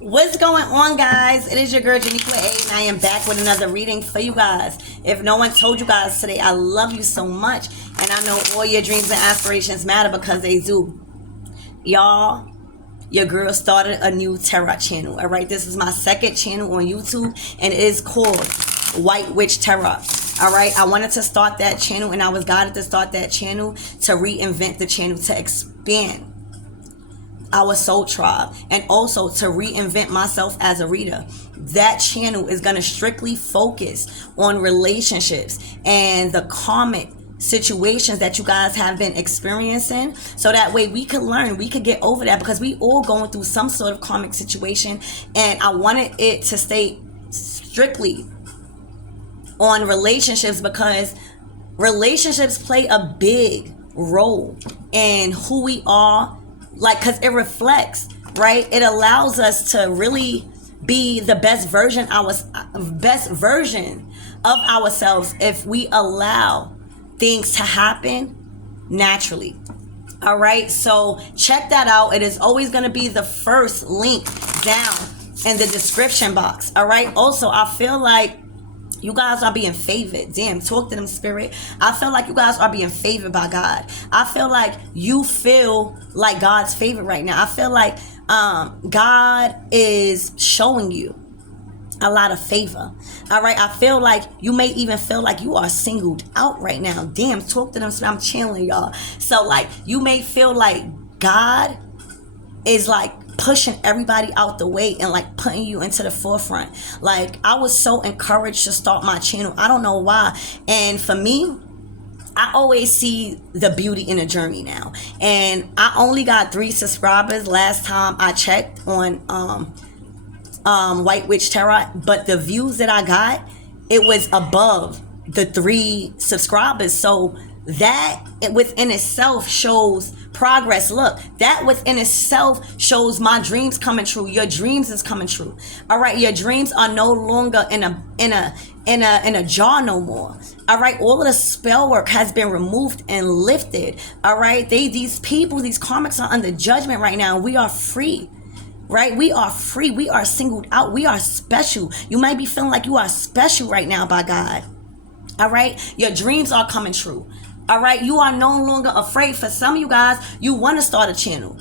What's going on, guys? It is your girl 𝐥𝐤𝐤, and I am back with another reading for you guys. If no one told you guys today, I love you so much, and I know all your dreams and aspirations matter because they do. Y'all, your girl started a new tarot channel. All right, this is my second channel on YouTube, and it is called White Witch Tarot. All right, I wanted to start that channel, and I was guided to start that channel to reinvent the channel, to expand our soul tribe, and also to reinvent myself as a reader. That channel is going to strictly focus on relationships and the karmic situations that you guys have been experiencing, so that way we could learn, we could get over that, because we all going through some sort of karmic situation. And I wanted it to stay strictly on relationships, because relationships play a big role in who we are. Like, because it reflects, right? It allows us to really be the best version of ourselves if we allow things to happen naturally. All right, so check that out. It is always going to be the first link down in the description box. All right, also, I feel like you guys are being favored. Damn, talk to them, spirit. I feel like you guys are being favored by God. I feel like you feel like God's favorite right now. I feel like God is showing you a lot of favor. All right, I feel like you may even feel like you are singled out right now. Damn, talk to them, so I'm channeling y'all. So like, you may feel like God is like pushing everybody out the way and like putting you into the forefront. Like, I was so encouraged to start my channel. I don't know why. And for me, I always see the beauty in a journey now. And I only got 3 subscribers last time I checked on White Witch Tarot, but the views that I got, it was above the 3 subscribers. So that within itself shows progress. Look, that within itself shows my dreams coming true. Your dreams is coming true. All right, your dreams are no longer in a jar no more. All right, all of the spell work has been removed and lifted. All right, these people, these karmics are under judgment right now. We are free. Right? We are free. We are singled out. We are special. You might be feeling like you are special right now by God. All right, your dreams are coming true. All right, you are no longer afraid. For some of you guys, you want to start a channel.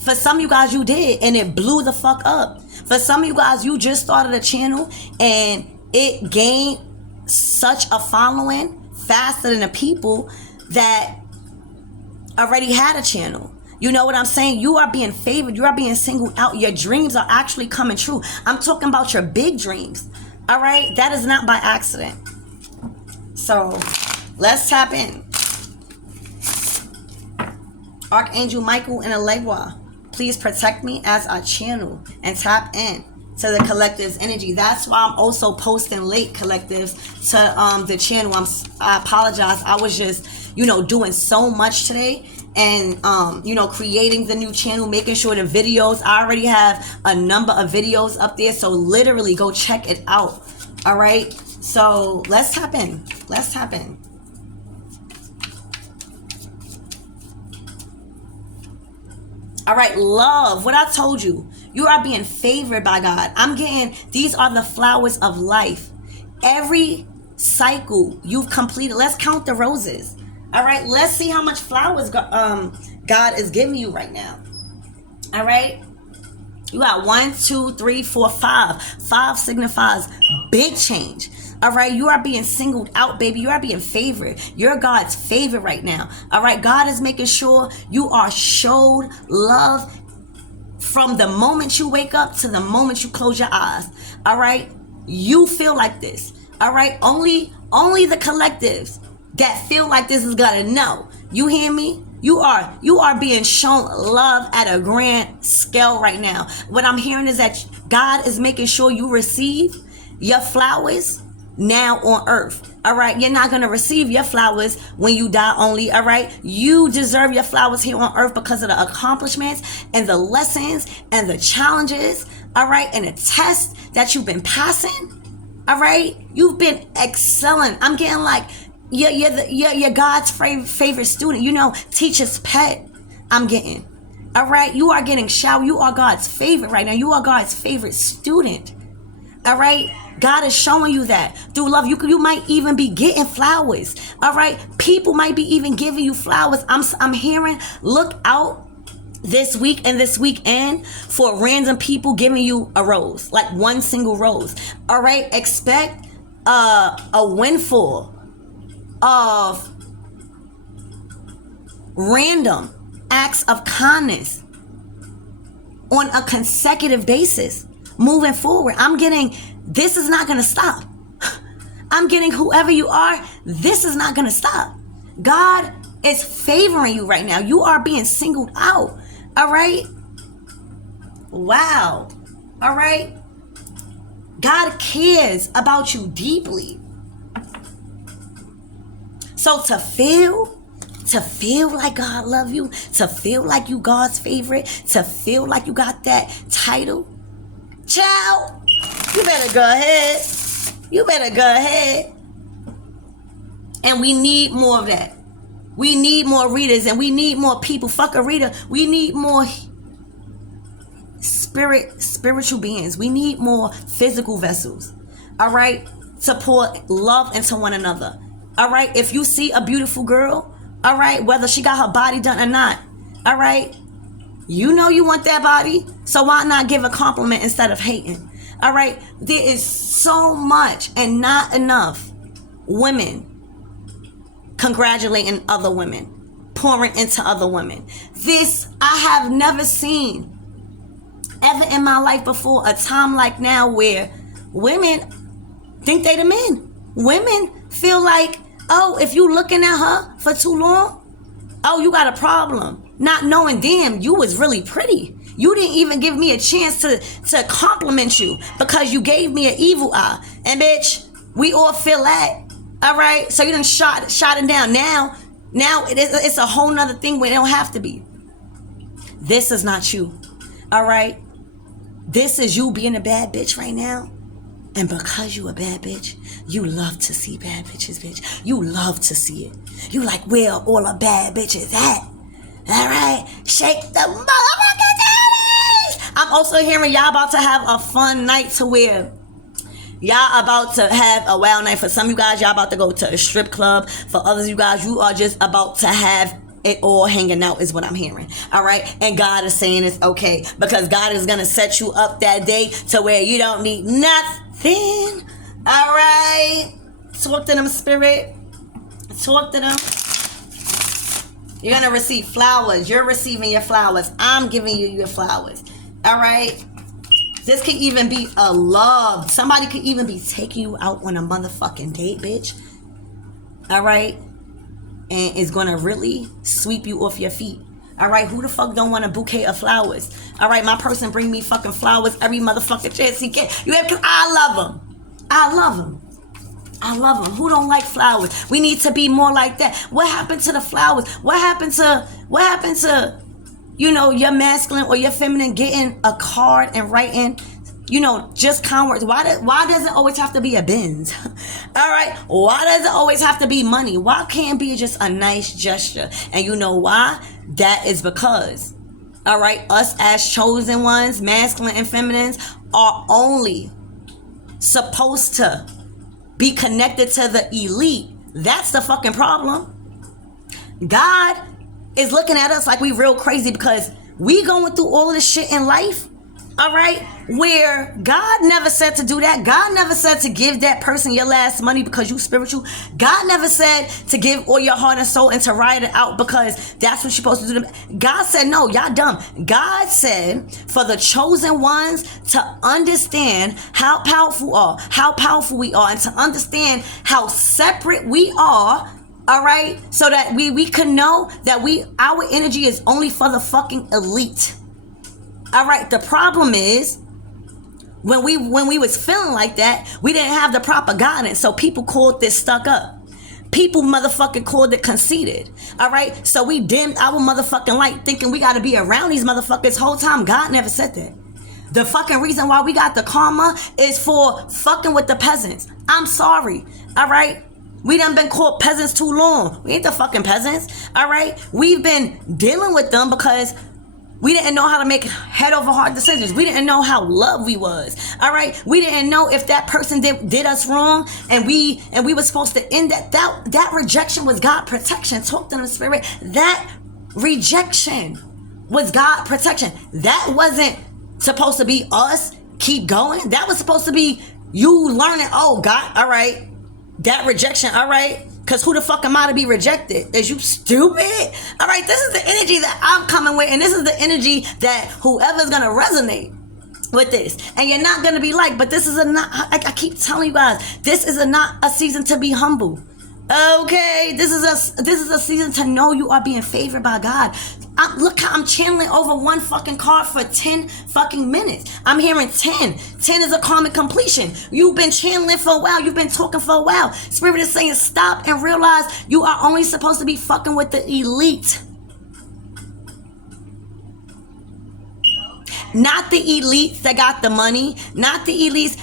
For some of you guys, you did, and it blew the fuck up. For some of you guys, you just started a channel, and it gained such a following faster than the people that already had a channel. You know what I'm saying? You are being favored. You are being singled out. Your dreams are actually coming true. I'm talking about your big dreams. All right? That is not by accident. So let's tap in. Archangel Michael and elegba, please protect me as I channel and tap in to the collective's energy. That's why I'm also posting late, collectives, to the channel. I apologize. I was just, doing so much today, and creating the new channel, making sure the videos, I already have a number of videos up there, so literally go check it out. All right, so let's tap in. All right, love, what I told you, you are being favored by God. I'm getting, these are the flowers of life. Every cycle you've completed, let's count the roses. All right, let's see how much flowers God is giving you right now. All right, you got 1, 2, 3, 4, 5. 5 signifies big change. All right, you are being singled out, baby. You are being favored. You're God's favorite right now. All right, God is making sure you are showed love from the moment you wake up to the moment you close your eyes. All right, you feel like this. All right, only the collectives that feel like this is gonna know. You hear me? You are being shown love at a grand scale right now. What I'm hearing is that God is making sure you receive your flowers now on earth. All right, you're not going to receive your flowers when you die only. All right, you deserve your flowers here on earth because of the accomplishments and the lessons and the challenges. All right, and the tests that you've been passing. All right, you've been excelling. I'm getting like you're God's favorite student. Teacher's pet. I'm getting All right, you are getting showered. You are God's favorite right now. You are God's favorite student. All right, God is showing you that through love. You might even be getting flowers. All right, people might be even giving you flowers. I'm hearing. Look out this week and this weekend for random people giving you a rose, like one single rose. All right, expect a windfall of random acts of kindness on a consecutive basis moving forward. I'm getting, this is not going to stop. I'm getting, whoever you are, this is not going to stop. God is favoring you right now. You are being singled out. All right. Wow. All right. God cares about you deeply. So to feel like God love you, to feel like you God's favorite, to feel like you got that title, child, you better go ahead. You better go ahead. And we need more of that. We need more readers, and we need more people. Fuck a reader. We need more spiritual beings. We need more physical vessels. All right? To pour love into one another. All right? If you see a beautiful girl, all right, whether she got her body done or not, all right, you know you want that body, so why not give a compliment instead of hating? All right, there is so much and not enough women congratulating other women, pouring into other women. This I have never seen ever in my life before, a time like now where women think they the men. Women feel like, oh, if you looking at her for too long, oh, you got a problem. Not knowing, damn, you was really pretty. You didn't even give me a chance to compliment you because you gave me an evil eye. And bitch, we all feel that. All right? So you done shot it down. Now it's a whole nother thing where it don't have to be. This is not you. All right? This is you being a bad bitch right now. And because you a bad bitch, you love to see bad bitches, bitch. You love to see it. You like, where all the bad bitches at? All right? Shake the motherfucking titties! I'm also hearing y'all about to have a fun night to where y'all about to have a wild night. For some of you guys, y'all about to go to a strip club. For others of you guys, you are just about to have it all hanging out is what I'm hearing. All right. And God is saying it's okay because God is going to set you up that day to where you don't need nothing. All right. Talk to them, spirit. Talk to them. You're going to receive flowers. You're receiving your flowers. I'm giving you your flowers. All right. This could even be a love. Somebody could even be taking you out on a motherfucking date, bitch. All right. And it's going to really sweep you off your feet. All right, who the fuck don't want a bouquet of flowers? All right, my person bring me fucking flowers every motherfucking chance he get. I love them. I love them. I love them. Who don't like flowers? We need to be more like that. What happened to the flowers? What happened to, you know, your masculine or your feminine getting a card and writing, you know, just kind words? Why does it always have to be a Benz? All right. Why does it always have to be money? Why can't it be just a nice gesture? And you know why? That is because, all right, us as chosen ones, masculine and feminines, are only supposed to be connected to the elite. That's the fucking problem. God is looking at us like we real crazy because we going through all of this shit in life. All right, where God never said to do that. God never said to give that person your last money because you spiritual. God never said to give all your heart and soul and to ride it out because that's what you're supposed to do. God said, no, y'all dumb. God said for the chosen ones to understand how powerful we are and to understand how separate we are. All right, so that we can know that our energy is only for the fucking elite. All right, the problem is when we was feeling like that, we didn't have the proper guidance. So people called this stuck up. People motherfucking called it conceited. All right, so we dimmed our motherfucking light thinking we got to be around these motherfuckers whole time. God never said that. The fucking reason why we got the karma is for fucking with the peasants. I'm sorry. All right. We done been called peasants too long. We ain't the fucking peasants. All right. We've been dealing with them because We didn't know how to make head over heart decisions. We didn't know how love we was. All right. We didn't know if that person did us wrong, and we were supposed to end that rejection was God protection. Talk to them, spirit. That rejection was God protection. That wasn't supposed to be us keep going. That was supposed to be you learning, oh God, all right, that rejection, all right, because who the fuck am I to be rejected? Is you stupid? All right, this is the energy that I'm coming with, and this is the energy that whoever's gonna resonate with this, and you're not gonna be like, but this is I keep telling you guys, this is not a season to be humble. Okay, this is a season to know you are being favored by God. Look how I'm channeling over one fucking card for 10 fucking minutes. I'm hearing 10. 10 is a karmic completion. You've been channeling for a while. You've been talking for a while. Spirit is saying stop and realize you are only supposed to be fucking with the elite. Not the elites that got the money. Not the elites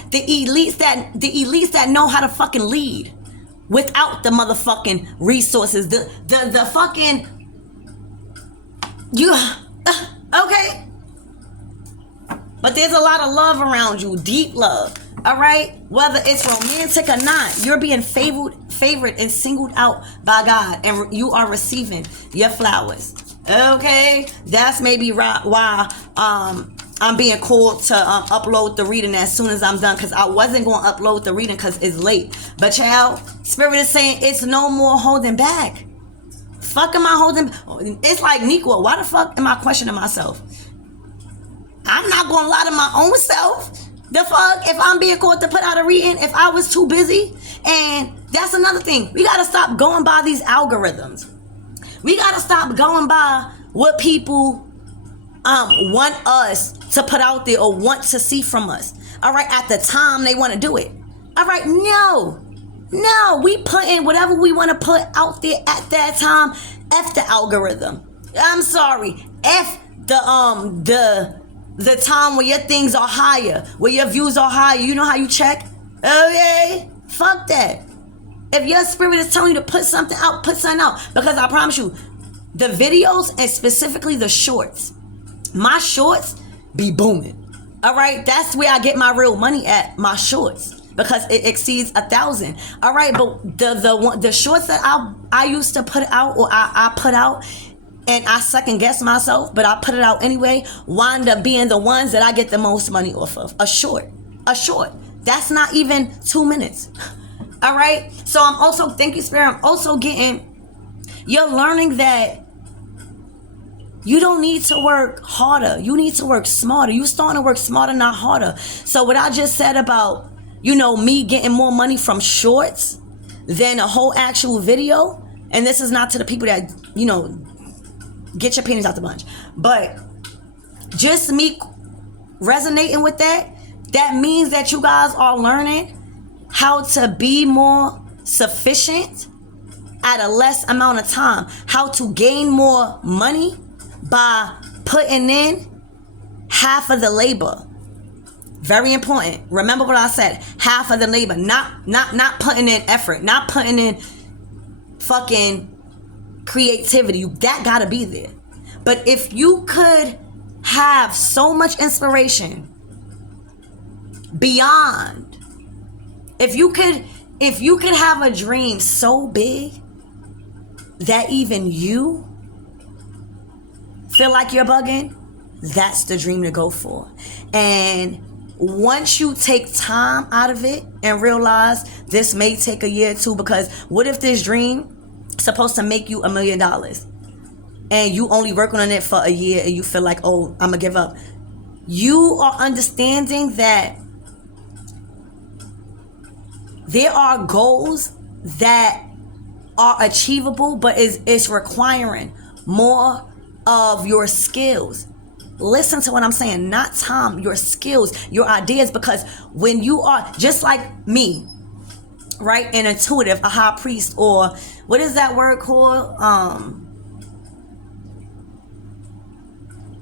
that know how to fucking lead without the motherfucking resources. The fucking okay, but there's a lot of love around you, deep love. All right, whether it's romantic or not, you're being favored and singled out by God, and you are receiving your flowers. Okay, that's maybe why I'm being called to upload the reading as soon as I'm done, because I wasn't going to upload the reading because it's late. But child, Spirit is saying it's no more holding back. Fuck am I holding? It's like, 𝐦𝐨, why the fuck am I questioning myself? I'm not going to lie to my own self. The fuck, if I'm being called to put out a reading, if I was too busy. And that's another thing. We got to stop going by these algorithms. We got to stop going by what people want us to put out there or want to see from us. All right, at the time they want to do it. All right, no, we put in whatever we want to put out there at that time. F the algorithm. I'm sorry. F the time where your things are higher, where your views are higher. You know how you check? Okay, fuck that. If your spirit is telling you to put something out, put something out. Because I promise you, the videos and specifically the shorts, my shorts be booming. All right, that's where I get my real money at, my shorts, because it exceeds 1,000. All right, but the shorts that I used to put out, or I put out, and I second guess myself, but I put it out anyway, wind up being the ones that I get the most money off of. A short. That's not even 2 minutes. All right, so I'm also, thank you, Spirit, I'm also you're learning that you don't need to work harder. You need to work smarter. You starting to work smarter, not harder. So what I just said about, me getting more money from shorts than a whole actual video, and this is not to the people that, get your pennies out the bunch, but just me resonating with that means that you guys are learning how to be more sufficient at a less amount of time, how to gain more money by putting in half of the labor. Very important. Remember what I said. Half of the labor. Not putting in effort. Not putting in fucking creativity. That gotta be there. But if you could have so much inspiration beyond, if you could have a dream so big that even you feel like you're bugging, that's the dream to go for. And once you take time out of it and realize this may take a year or two, because what if this dream is supposed to make you $1 million and you only working on it for a year and you feel like, oh, I'm gonna give up? You are understanding that there are goals that are achievable, but it's requiring more of your skills. Listen to what I'm saying. Not time, your skills, your ideas. Because when you are just like me, right, an intuitive, a high priest, or what is that word called?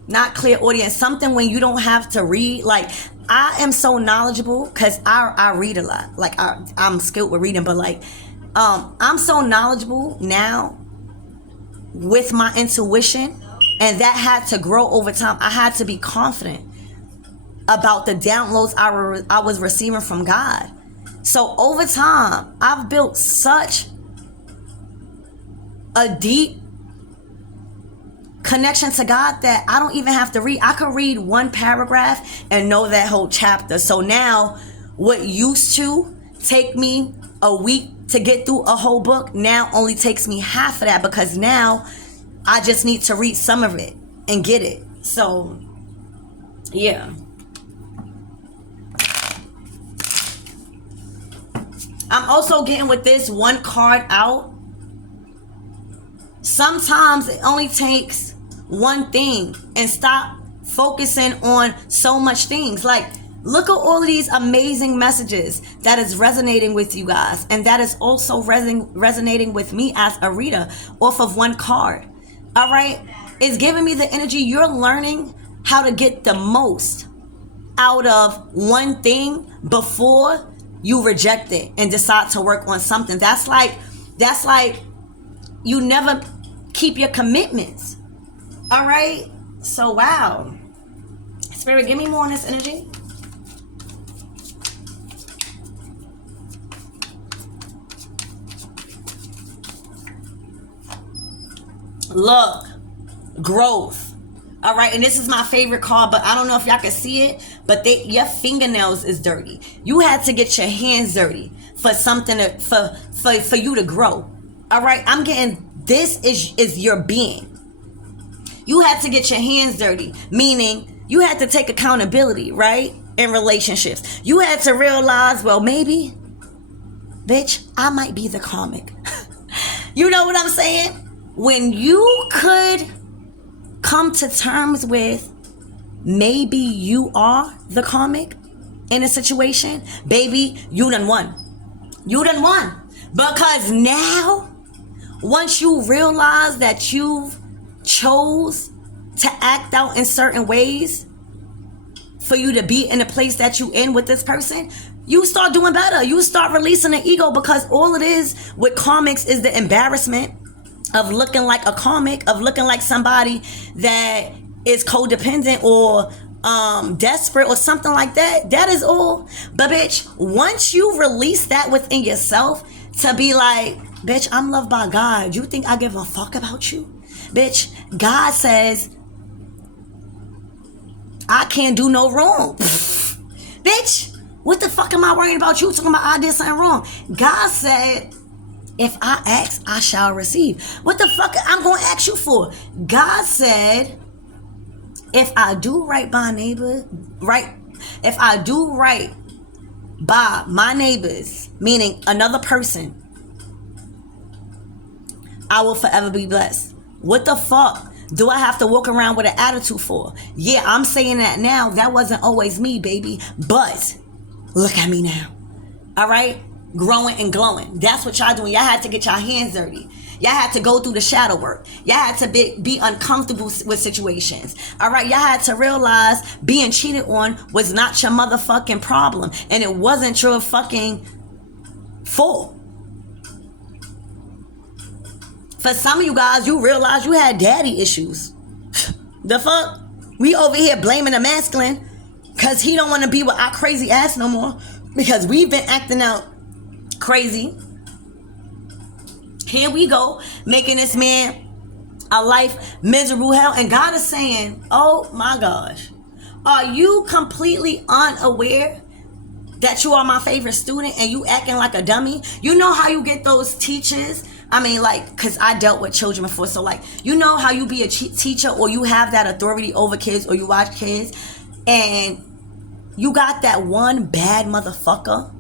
Not clear audience. Something when you don't have to read. Like, I am so knowledgeable because I read a lot. Like, I'm skilled with reading, but like, I'm so knowledgeable now with my intuition And that had to grow over time. I had to be confident about the downloads I was receiving from God. So over time, I've built such a deep connection to God that I don't even have to read. I could read one paragraph and know that whole chapter. So now what used to take me a week to get through a whole book now only takes me half of that, because now I just need to read some of it and get it. So yeah. I'm also getting with this one card out. Sometimes it only takes one thing, and stop focusing on so much things. Like, look at all of these amazing messages that is resonating with you guys, and that is also resonating with me as a reader off of one card. All right, it's giving me the energy. You're learning how to get the most out of one thing before you reject it and decide to work on something. That's like you never keep your commitments. All right, so wow, Spirit, give me more on this energy. Look, growth. All right, and this is my favorite card, but I don't know if y'all can see it, but your fingernails is dirty. You had to get your hands dirty for something for you to grow. All right, I'm getting this is your being. You had to get your hands dirty, meaning you had to take accountability, right? In relationships, you had to realize, well, maybe, bitch, I might be the comic. You know what I'm saying? When you could come to terms with maybe you are the comic in a situation, baby, you done won. You done won. Because now, once you realize that you've chose to act out in certain ways for you to be in the place that you in with this person, you start doing better. You start releasing the ego, because all it is with comics is the embarrassment of looking like a comic, of looking like somebody that is codependent or desperate or something like that. That is all. But bitch, once you release that within yourself to be like, bitch, I'm loved by God. You think I give a fuck about you? Bitch, God says I can't do no wrong. Bitch, what the fuck am I worrying about you talking about I did something wrong? God said, if I ask, I shall receive. What the fuck I'm going to ask you for? God said, if I do right by neighbor, right? If I do right by my neighbors, meaning another person, I will forever be blessed. What the fuck do I have to walk around with an attitude for? Yeah, I'm saying that now. That wasn't always me, baby. But look at me now. All right? Growing and glowing. That's what y'all doing. Y'all had to get y'all hands dirty. Y'all had to go through the shadow work. Y'all had to be uncomfortable with situations. All right, y'all had to realize being cheated on was not your motherfucking problem, and it wasn't your fucking fault. For some of you guys, you realize you had daddy issues. The fuck? We over here blaming the masculine because he don't want to be with our crazy ass no more, because we've been acting out crazy. Here we go, making this man a life miserable hell. And God is saying, oh my gosh, are you completely unaware that you are my favorite student and you acting like a dummy? You know how you get those teachers? I mean, like, because I dealt with children before. So, like, you know how you be a teacher, or you have that authority over kids, or you watch kids, and you got that one bad motherfucker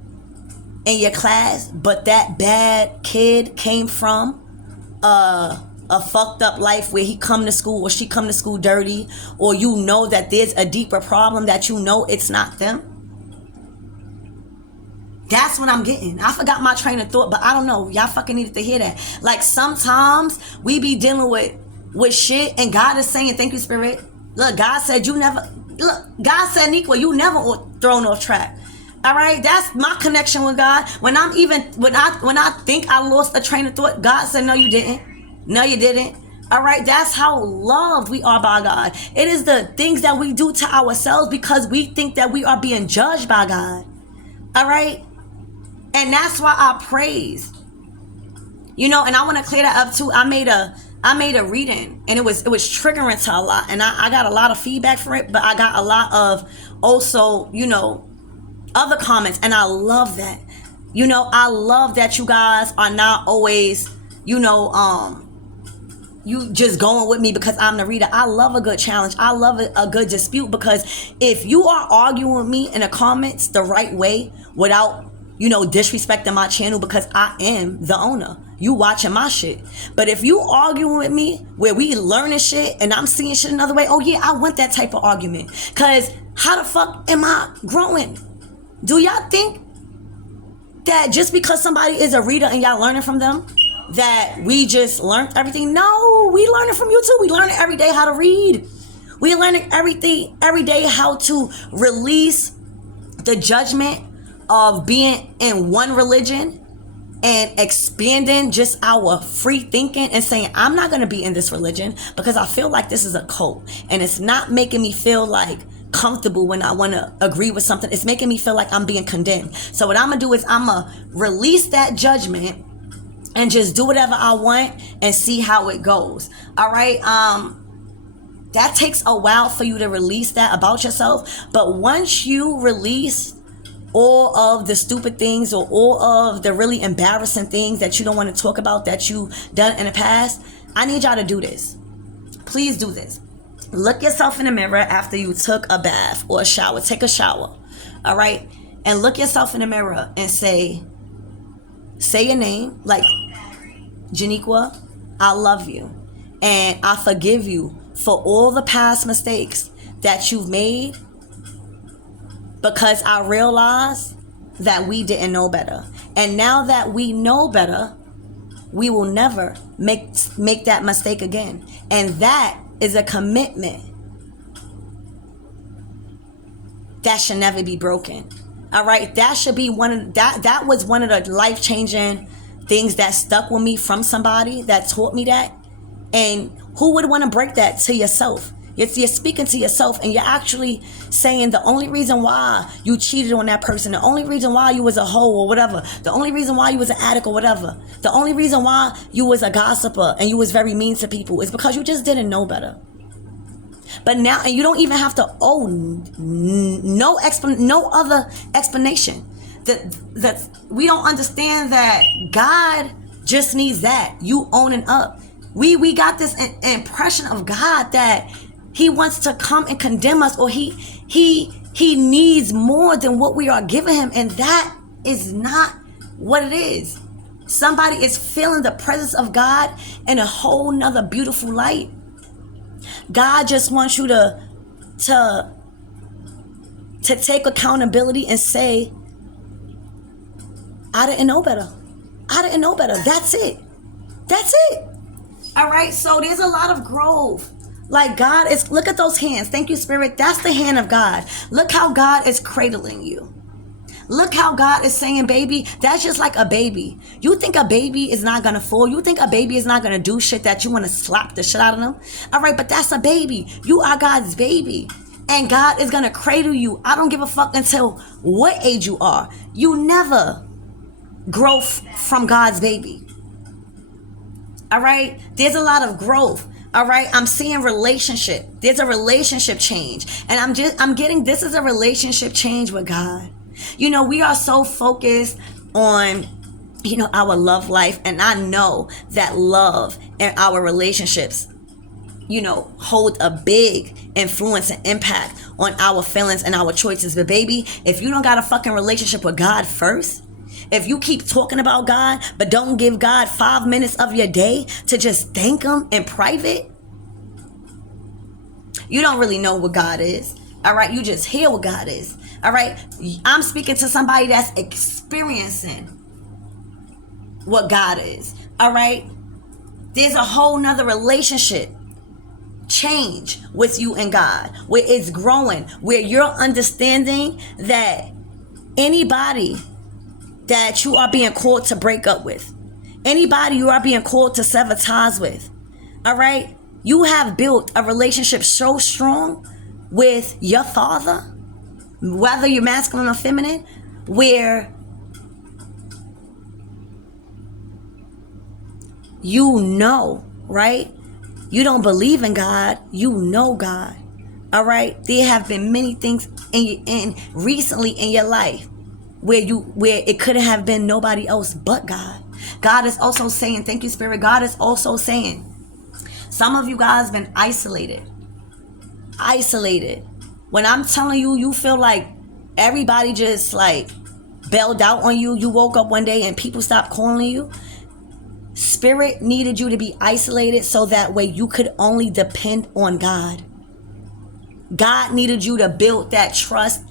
in your class, but that bad kid came from a fucked up life where he come to school or she come to school dirty, or you know that there's a deeper problem that you know it's not them. That's what I'm getting. I forgot my train of thought, but I don't know. Y'all fucking needed to hear that. Like, sometimes we be dealing with shit, and God is saying, thank you, Spirit. Look, God said God said, 𝐦𝐤, you never thrown off track. All right, that's my connection with God. When I think I lost a train of thought, God said, no, you didn't. No, you didn't. All right, that's how loved we are by God. It is the things that we do to ourselves because we think that we are being judged by God. All right, and that's why I praise. You know, and I want to clear that up too. I made a reading, and it was triggering to a lot, and I got a lot of feedback for it, but I got a lot of also, you know, other comments, and I love that. You know, I love that you guys are not always, you know, you just going with me because I'm the reader. I love a good challenge. I love a good dispute, because if you are arguing with me in the comments the right way without, you know, disrespecting my channel, because I am the owner, you watching my shit. But if you arguing with me where we learning shit and I'm seeing shit another way, oh yeah, I want that type of argument. Because how the fuck am I growing? Do y'all think that just because somebody is a reader and y'all learning from them, that we just learned everything? No, we learning from you too. We learning every day how to read. We learning everything every day how to release the judgment of being in one religion and expanding just our free thinking and saying, I'm not going to be in this religion because I feel like this is a cult and it's not making me feel like comfortable when I want to agree with something. It's making me feel like I'm being condemned. So what I'm going to do is I'm going to release that judgment and just do whatever I want and see how it goes. All right. That takes a while for you to release that about yourself. But once you release all of the stupid things or all of the really embarrassing things that you don't want to talk about that you done in the past, I need y'all to do this. Please do this. Look yourself in the mirror after you took a bath or a shower. Take a shower. All right. And look yourself in the mirror and say your name, like, 𝐤𝐤𝐤, I love you. And I forgive you for all the past mistakes that you've made, because I realized that we didn't know better. And now that we know better, we will never make that mistake again. And that is a commitment that should never be broken. All right, that should be that was one of the life-changing things that stuck with me from somebody that taught me that. And who would want to break that to yourself? You're speaking to yourself, and you're actually saying the only reason why you cheated on that person, the only reason why you was a hoe or whatever, the only reason why you was an addict or whatever, the only reason why you was a gossiper and you was very mean to people is because you just didn't know better. But now, and you don't even have to owe no other explanation. That we don't understand that God just needs that you owning up. We got this impression of God that He wants to come and condemn us, or he needs more than what we are giving Him, and that is not what it is. Somebody is feeling the presence of God in a whole nother beautiful light. God just wants you to take accountability and say, I didn't know better. I didn't know better. That's it. That's it. All right. So there's a lot of growth. Like, God is, look at those hands. Thank you, Spirit. That's the hand of God. Look how God is cradling you. Look how God is saying, baby, that's just like a baby. You think a baby is not going to fall. You think a baby is not going to do shit that you want to slap the shit out of them. All right. But that's a baby. You are God's baby. And God is going to cradle you. I don't give a fuck until what age you are. You never grow from God's baby. All right. There's a lot of growth. All right. I'm seeing relationship. There's a relationship change. And I'm getting, this is a relationship change with God. You know, we are so focused on, you know, our love life. And I know that love and our relationships, you know, hold a big influence and impact on our feelings and our choices. But baby, if you don't got a fucking relationship with God first, if you keep talking about God, but don't give God 5 minutes of your day to just thank Him in private, you don't really know what God is. All right. You just hear what God is. All right. I'm speaking to somebody that's experiencing what God is. All right. There's a whole nother relationship change with you and God, where it's growing, where you're understanding that anybody that you are being called to break up with, anybody you are being called to sever ties with, All right? You have built a relationship so strong with your father, whether you're masculine or feminine, where you know, right? You don't believe in God, you know God. All right? There have been many things in recently in your life where it couldn't have been nobody else but God. God is also saying, thank you, Spirit. God is also saying, some of you guys been isolated. When I'm telling you, you feel like everybody just like bailed out on you. You woke up one day and people stopped calling you. Spirit needed you to be isolated so that way you could only depend on God. God needed you to build that trust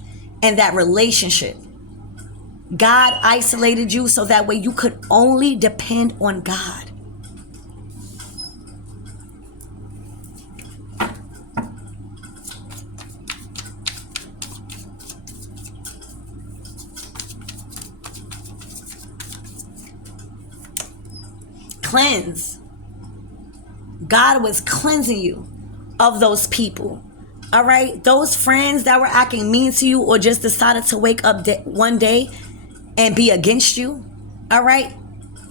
and that relationship. God isolated you so that way you could only depend on God. Cleanse. God was cleansing you of those people. All right? Those friends that were acting mean to you or just decided to wake up one day and be against you. All right?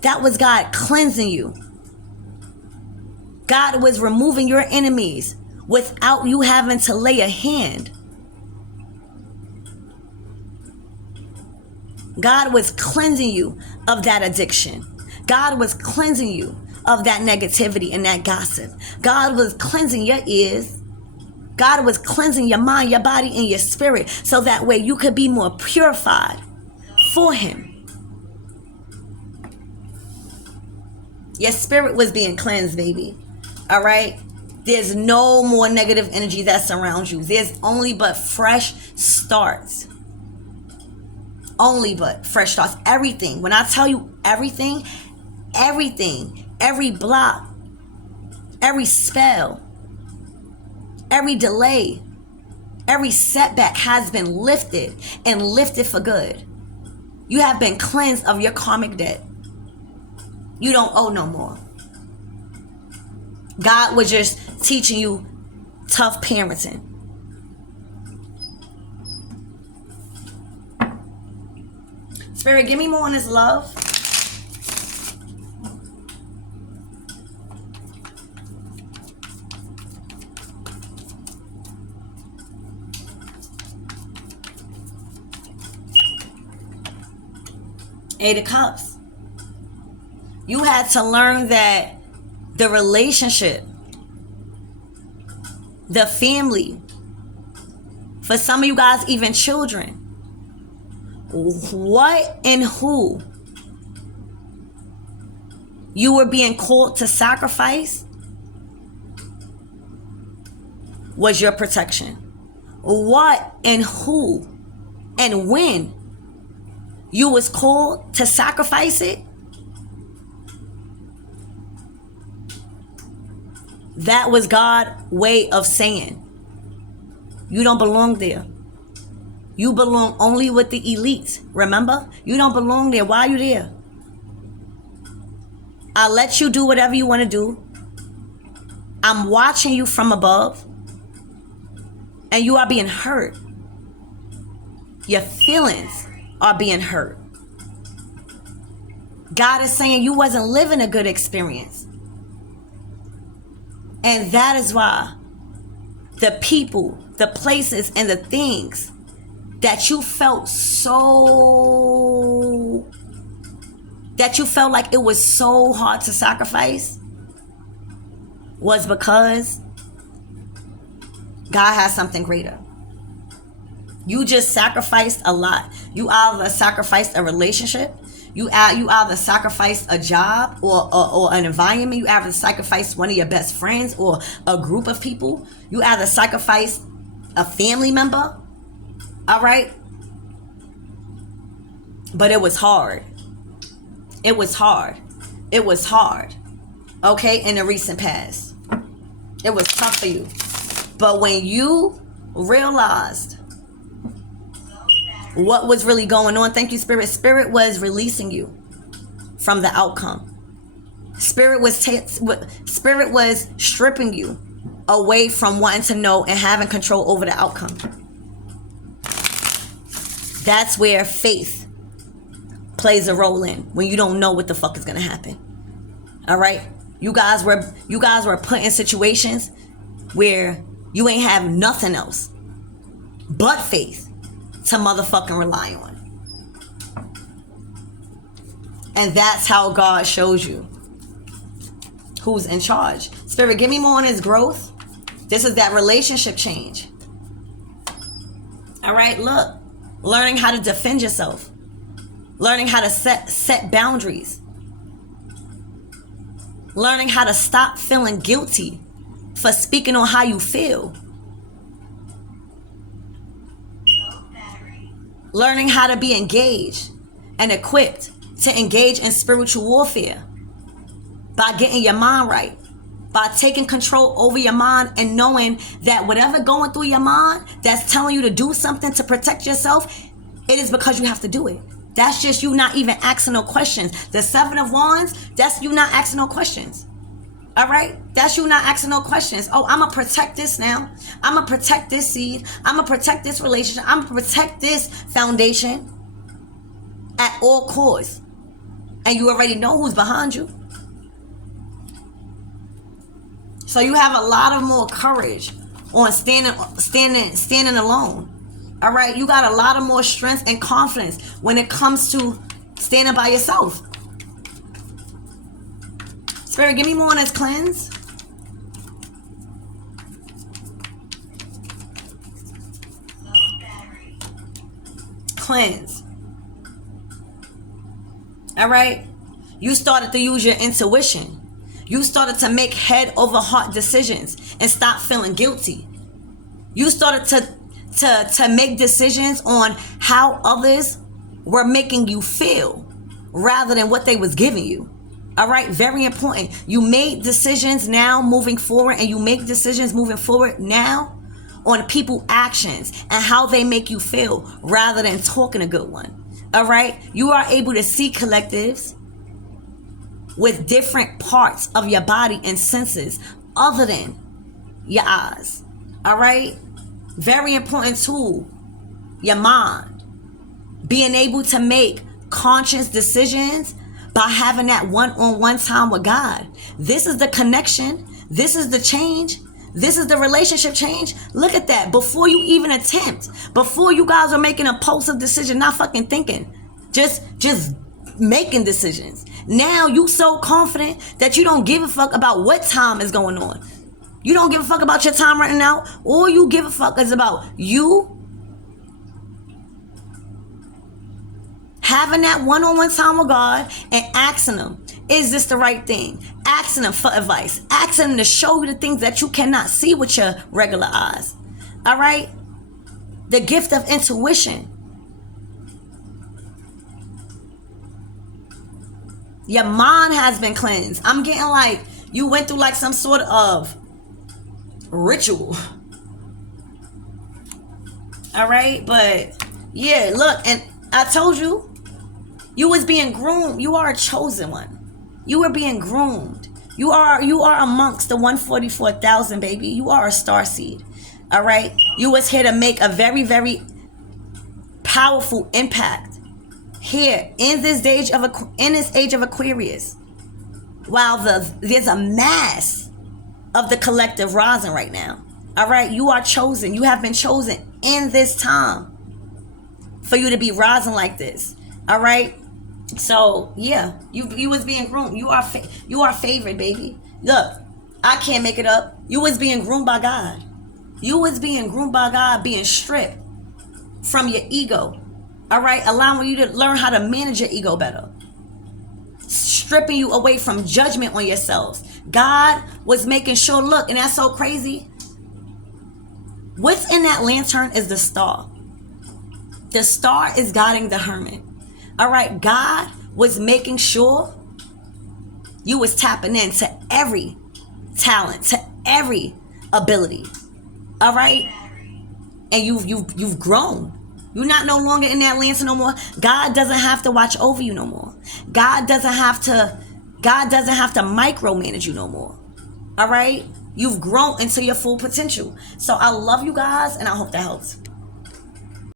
That was God cleansing you. God was removing your enemies without you having to lay a hand. God was cleansing you of that addiction. God was cleansing you of that negativity and that gossip. God was cleansing your ears. God was cleansing your mind, your body, and your spirit so that way you could be more purified for Him. Your spirit was being cleansed, baby. All right? There's no more negative energy that surrounds you. There's only but fresh starts. Only but fresh starts. Everything. When I tell you everything, every block, every spell, every delay, every setback has been lifted and lifted for good. You have been cleansed of your karmic debt. You don't owe no more. God was just teaching you tough parenting. Spirit, give me more on this love. Eight of Cups. You had to learn that the relationship, the family, for some of you guys, even children, what and who you were being called to sacrifice was your protection. What and who and when you was called to sacrifice it, that was God's way of saying, you don't belong there. You belong only with the elites. Remember? You don't belong there. Why are you there? I'll let you do whatever you want to do. I'm watching you from above. And you are being hurt. Your feelings are being hurt. God is saying you wasn't living a good experience. And that is why the people, the places, and the things that you felt like it was so hard to sacrifice was because God has something greater. You just sacrificed a lot. You either sacrificed a relationship, you either sacrificed a job or an environment, you either sacrificed one of your best friends or a group of people, you either sacrificed a family member. All right? But it was hard. It was hard. It was hard. Okay? In the recent past. It was tough for you. But when you realized what was really going on, thank you, Spirit. Spirit was releasing you from the outcome. Spirit was stripping you away from wanting to know and having control over the outcome. That's where faith plays a role in, when you don't know what the fuck is gonna happen. All right, you guys were put in situations where you ain't have nothing else but faith to motherfucking rely on. And that's how God shows you who's in charge. Spirit, give me more on his growth. This is that relationship change. All right, look. Learning how to defend yourself. Learning how to set boundaries. Learning how to stop feeling guilty for speaking on how you feel. Learning how to be engaged and equipped to engage in spiritual warfare by getting your mind right, by taking control over your mind and knowing that whatever going through your mind that's telling you to do something to protect yourself, it is because you have to do it. That's just you not even asking no questions. The 7 of Wands, that's you not asking no questions. All right? That's you not asking no questions. Oh, I'm going to protect this now. I'm going to protect this seed. I'm going to protect this relationship. I'm going to protect this foundation at all costs. And you already know who's behind you. So you have a lot of more courage on standing alone. All right, you got a lot of more strength and confidence when it comes to standing by yourself. Spirit, give me more on this cleanse. Cleanse. All right, you started to use your intuition. You started to make head over heart decisions and stop feeling guilty. You started to make decisions on how others were making you feel rather than what they was giving you. All right, very important. You made decisions now moving forward, and you make decisions moving forward now on people's actions and how they make you feel rather than talking a good one. All right, you are able to see collectives with different parts of your body and senses other than your eyes. All right, very important tool, your mind. Being able to make conscious decisions by having that one-on-one time with God. This is the connection. This is the change. This is the relationship change. Look at that. Before you even attempt, before you guys are making a impulsive decision, not fucking thinking, just making decisions. Now you so confident that you don't give a fuck about what time is going on. You don't give a fuck about your time running out. All you give a fuck is about you having that one-on-one time with God and asking him, is this the right thing? Asking him for advice. Asking him to show you the things that you cannot see with your regular eyes. All right? The gift of intuition. Your mind has been cleansed. I'm getting like you went through like some sort of ritual. All right? But yeah, look, and I told you, you was being groomed. You are a chosen one. You were being groomed. You are amongst the 144,000, baby. You are a star seed. All right? You was here to make a very, very powerful impact here in this age of Aquarius. While there's a mass of the collective rising right now. All right? You are chosen. You have been chosen in this time for you to be rising like this. All right? So yeah, you was being groomed. You are favored, baby. Look, I can't make it up. You was being groomed by God. You was being groomed by God, being stripped from your ego. All right, allowing you to learn how to manage your ego better. Stripping you away from judgment on yourselves. God was making sure. Look, and that's so crazy. What's in that lantern is the star. The star is guiding the hermit. All right, God was making sure you was tapping into every talent, to every ability. All right, and you've grown. You're not no longer in that lantern no more. God doesn't have to watch over you no more. God doesn't have to God doesn't have to micromanage you no more. All right? You've grown into your full potential. So I love you guys, and I hope that helps.